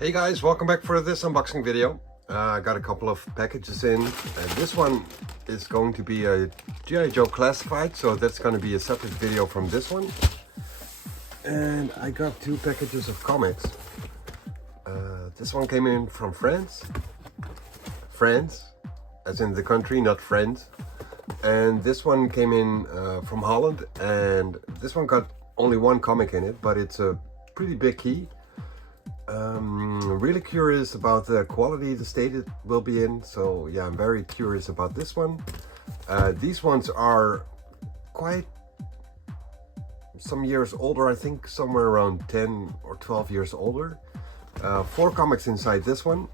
Hey guys, welcome back for this unboxing video. I got a couple of packages in, and this one is going to be a G.I. Joe classified, so that's going to be a separate video from this one. And I got two packages of comics. This one came in from France, as in the country, not friends. And this one came in from Holland, and this one got only one comic in it, but it's a pretty big key. Really curious about the quality, the state it will be in. So yeah, I'm very curious about this one. These ones are quite some years older, I think somewhere around 10 or 12 years older. 4 comics inside this one.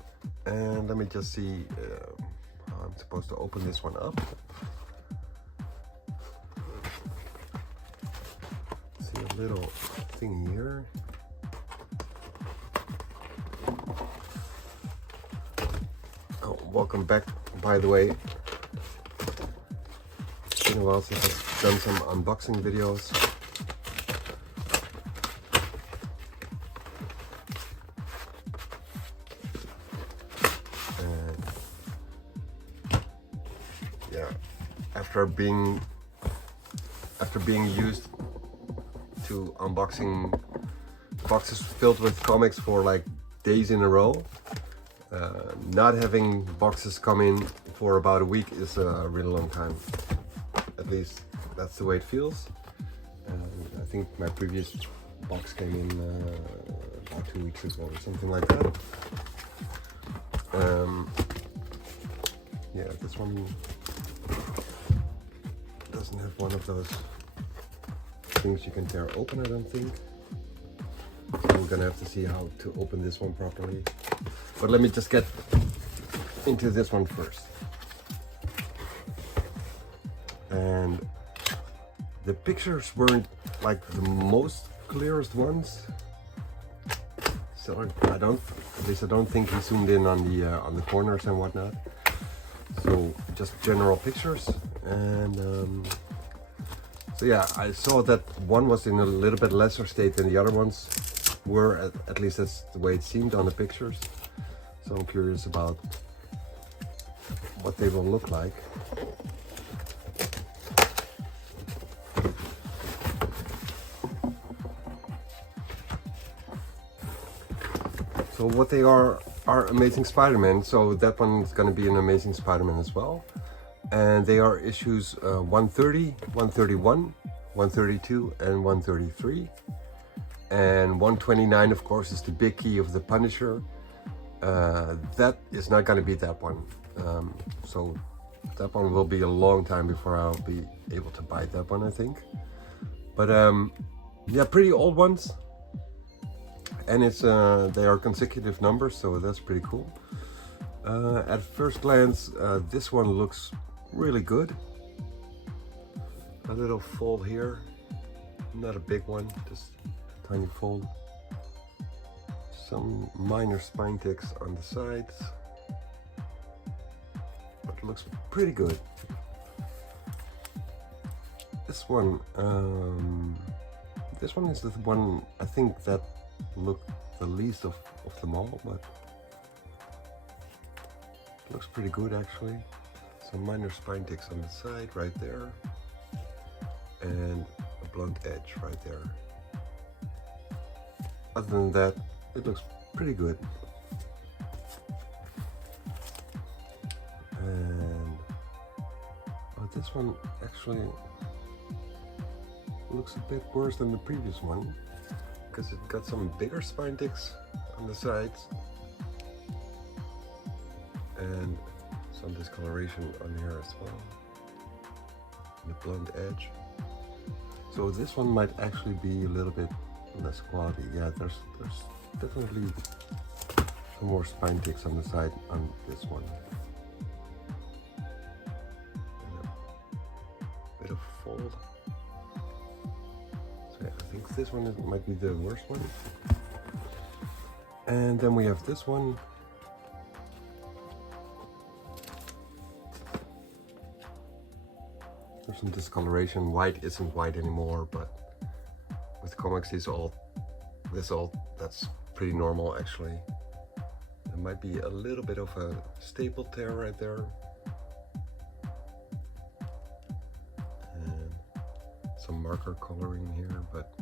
And let me just see how I'm supposed to open this one up. See a little thing here. Oh, welcome back, by the way. It's been a while since I've done some unboxing videos. And yeah, after being used to unboxing boxes filled with comics for like days in a row, not having boxes come in for about a week is a really long time. At least that's the way it feels. I think my previous box came in about 2 weeks ago or something like that. Yeah, this one doesn't have one of those things you can tear open, I don't think. So we're gonna have to see how to open this one properly. But let me just get into this one first. And the pictures weren't like the most clearest ones. So I don't think he zoomed in on the corners and whatnot. So just general pictures. And so yeah, I saw that one was in a little bit lesser state than the other ones were, at least that's the way it seemed on the pictures. So I'm curious about what they will look like. So what they are Amazing Spider-Man. So that one is going to be an Amazing Spider-Man as well. And they are issues 130, 131, 132, and 133. And 129, of course, is the big key of the Punisher. That is not going to be that one. So that one will be a long time before I'll be able to buy that one, I think. But yeah, pretty old ones. And it's they are consecutive numbers, so that's pretty cool. At first glance, this one looks really good. A little fold here, not a big one, just a tiny fold. Some minor spine ticks on the sides, but it looks pretty good. This one is the one I think that looked the least of them all, but it looks pretty good actually. Some minor spine ticks on the side right there, and a blunt edge right there. Other than that, it looks pretty good. And oh, this one actually looks a bit worse than the previous one, because it got some bigger spine ticks on the sides and some discoloration on here as well, and the blunt edge. So this one might actually be a little bit less quality. Yeah, there's definitely some more spine ticks on the side on this one. And a bit of fold. So yeah, I think this one might be the worst one. And then we have this one. There's some discoloration. White isn't white anymore, but with comics, that's pretty normal actually. There might be a little bit of a staple tear right there. And some marker coloring here, but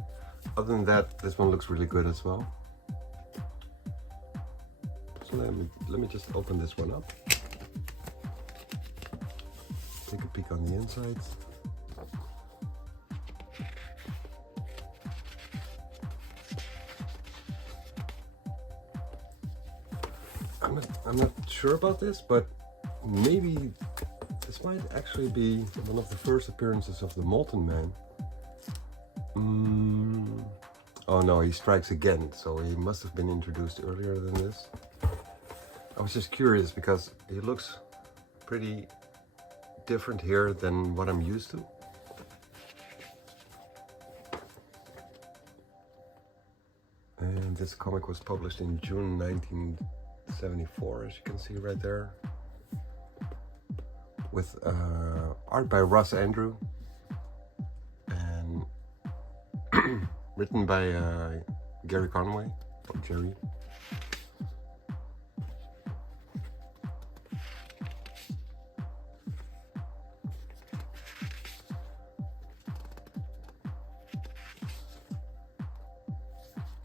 other than that, this one looks really good as well. So let me just open this one up. Take a peek on the insides. I'm not sure about this, but maybe this might actually be one of the first appearances of the Molten Man. Oh no, he strikes again, so he must have been introduced earlier than this. I was just curious because he looks pretty different here than what I'm used to. And this comic was published in June 1974, as you can see right there, with art by Russ Andrew and written by Gary Conway, or Jerry.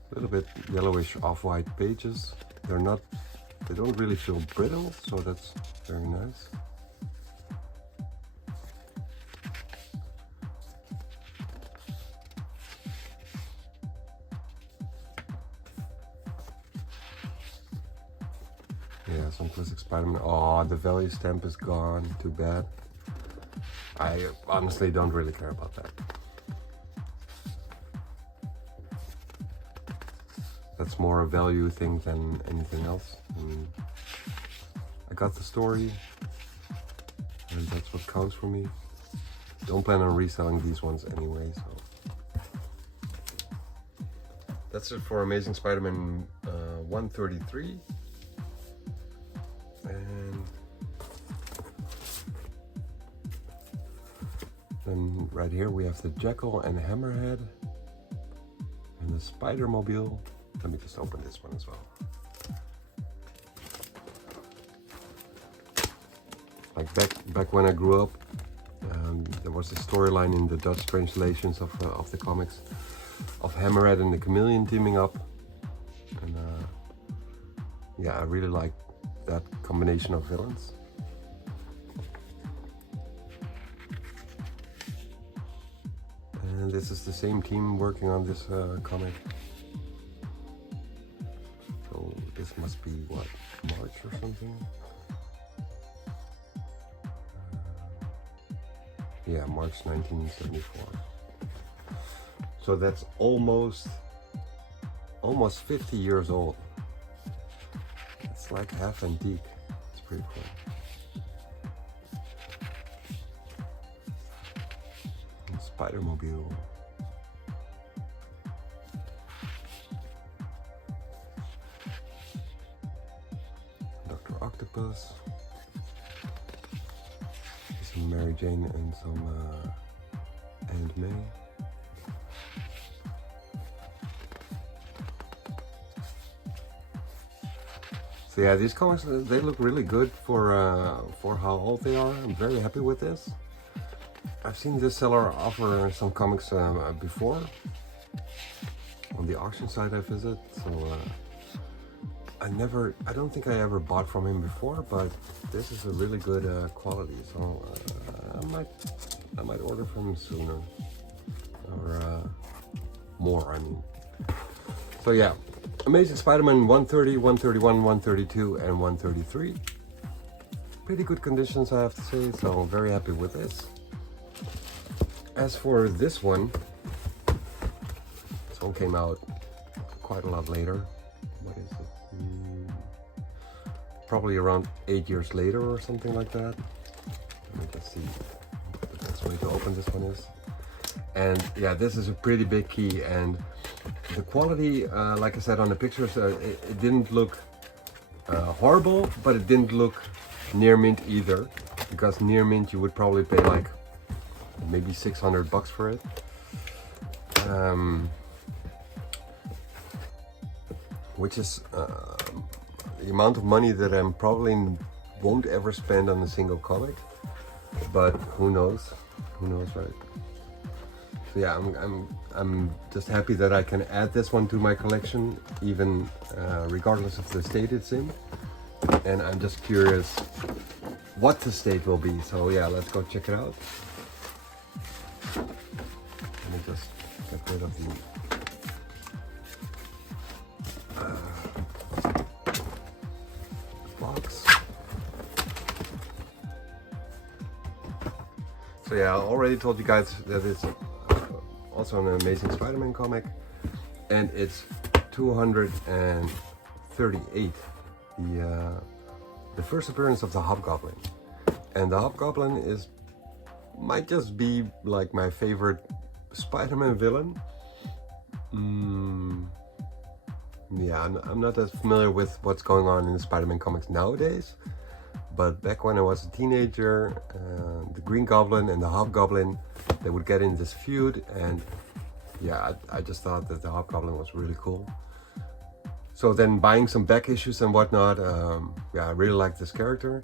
A little bit yellowish off-white pages. They don't really feel brittle, so that's very nice. Yeah, some classic Spider-Man. Oh, the value stamp is gone. Too bad. I honestly don't really care about that. That's more a value thing than anything else. I got the story, and that's what counts for me. Don't plan on reselling these ones anyway, so. That's it for Amazing Spider-Man 133. And then right here we have the Jekyll and Hammerhead and the Spider-Mobile. Let me just open this one as well. Like back when I grew up, there was a storyline in the Dutch translations of the comics of Hammerhead and the Chameleon teaming up, and yeah, I really like that combination of villains. And this is the same team working on this comic. So this must be what, March or something? Yeah, March 1974. So that's almost 50 years old. It's like half antique. It's pretty cool. And Spider-Mobile. Dr. Octopus. Some Mary Jane and some Aunt May. So yeah, these comics, they look really good for how old they are. I'm very happy with this. I've seen this seller offer some comics before on the auction site I visit. So I don't think I ever bought from him before, but this is a really good quality. So I might order from him sooner, or more, I mean. So yeah, Amazing Spider-Man 130, 131, 132, and 133. Pretty good conditions, I have to say, so I'm very happy with this. As for this one came out quite a lot later. What is it? Probably around 8 years later or something like that. Let me just see what the best way to open this one is. And yeah, this is a pretty big key, and the quality, like I said on the pictures, it didn't look horrible, but it didn't look near mint either, because near mint you would probably pay like maybe $600 for it. Which is the amount of money that I'm probably won't ever spend on a single comic, but who knows? Who knows, right? So yeah, I'm just happy that I can add this one to my collection, even regardless of the state it's in. And I'm just curious what the state will be. So yeah, let's go check it out. Let me just get rid of the box. So yeah, I already told you guys that it's also an Amazing Spider-Man comic, and it's 238. The first appearance of the Hobgoblin, and the Hobgoblin might just be like my favorite Spider-Man villain. Yeah, I'm not as familiar with what's going on in the Spider-Man comics nowadays, but back when I was a teenager, the Green Goblin and the Hobgoblin, they would get in this feud, and yeah, I just thought that the Hobgoblin was really cool. So then buying some back issues and whatnot, yeah, I really liked this character.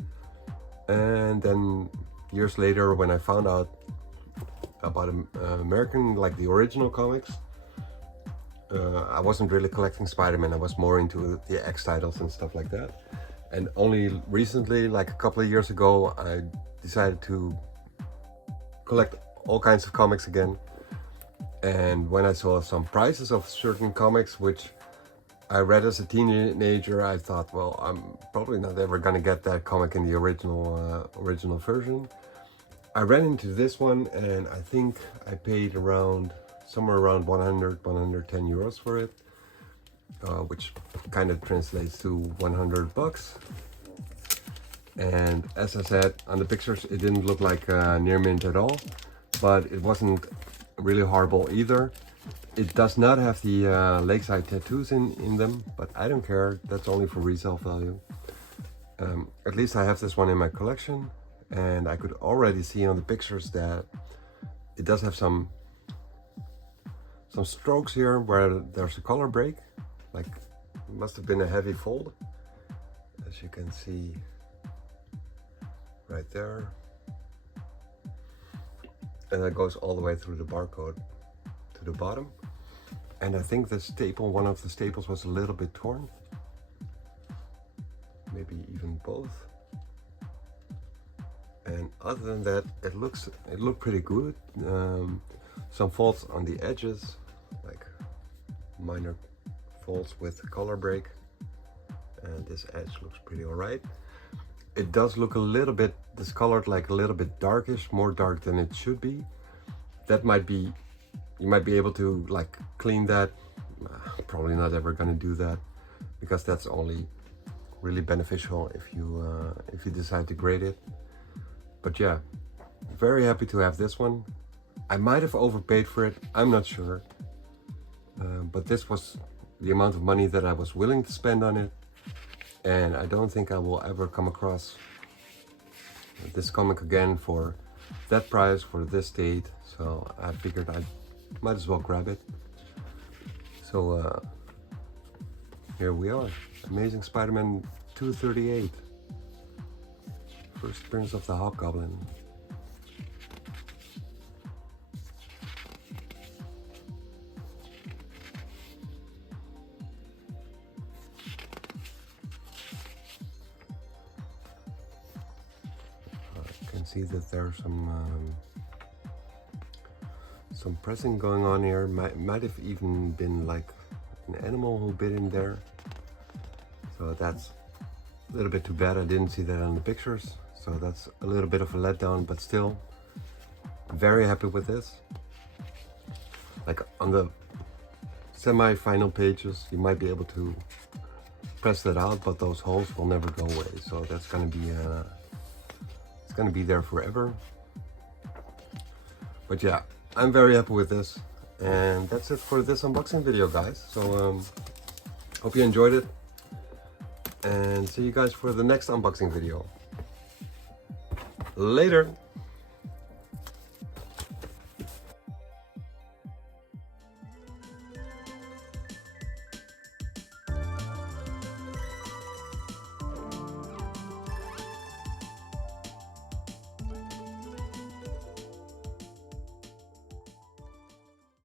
And then years later, when I found out about American, like the original comics, I wasn't really collecting Spider-Man. I was more into the X titles and stuff like that. And only recently, like a couple of years ago, I decided to collect all kinds of comics again. And when I saw some prices of certain comics, which I read as a teenager, I thought, well, I'm probably not ever gonna get that comic in the original version. I ran into this one, and I think I paid somewhere around 110 euros for it, which kind of translates to 100 bucks. And as I said, on the pictures, it didn't look like near mint at all, but it wasn't really horrible either. It does not have the lakeside tattoos in them, but I don't care. That's only for resale value. At least I have this one in my collection, and I could already see on the pictures that it does have some strokes here where there's a color break. Like, it must have been a heavy fold, as you can see right there. And that goes all the way through the barcode to the bottom. And I think the staple, one of the staples, was a little bit torn. Maybe even both. And other than that, it looked pretty good. Some faults on the edges, like minor faults with color break. And this edge looks pretty alright. It does look a little bit discolored, like a little bit darkish, more dark than it should be. That might be, you might be able to like clean that. Probably not ever gonna do that, because that's only really beneficial if you decide to grade it. But yeah, very happy to have this one. I might have overpaid for it, I'm not sure. But this was the amount of money that I was willing to spend on it. And I don't think I will ever come across this comic again for that price, for this date. So I figured I might as well grab it. So here we are, Amazing Spider-Man 238. First appearance of the Hobgoblin. You can see that there's some pressing going on here. Might have even been like an animal who bit in there. So that's a little bit too bad. I didn't see that on the pictures. So that's a little bit of a letdown, but still very happy with this. Like on the semi-final pages, you might be able to press that out, but those holes will never go away. So that's gonna be it's gonna be there forever. But yeah, I'm very happy with this, and that's it for this unboxing video, guys. So hope you enjoyed it, and see you guys for the next unboxing video. Later.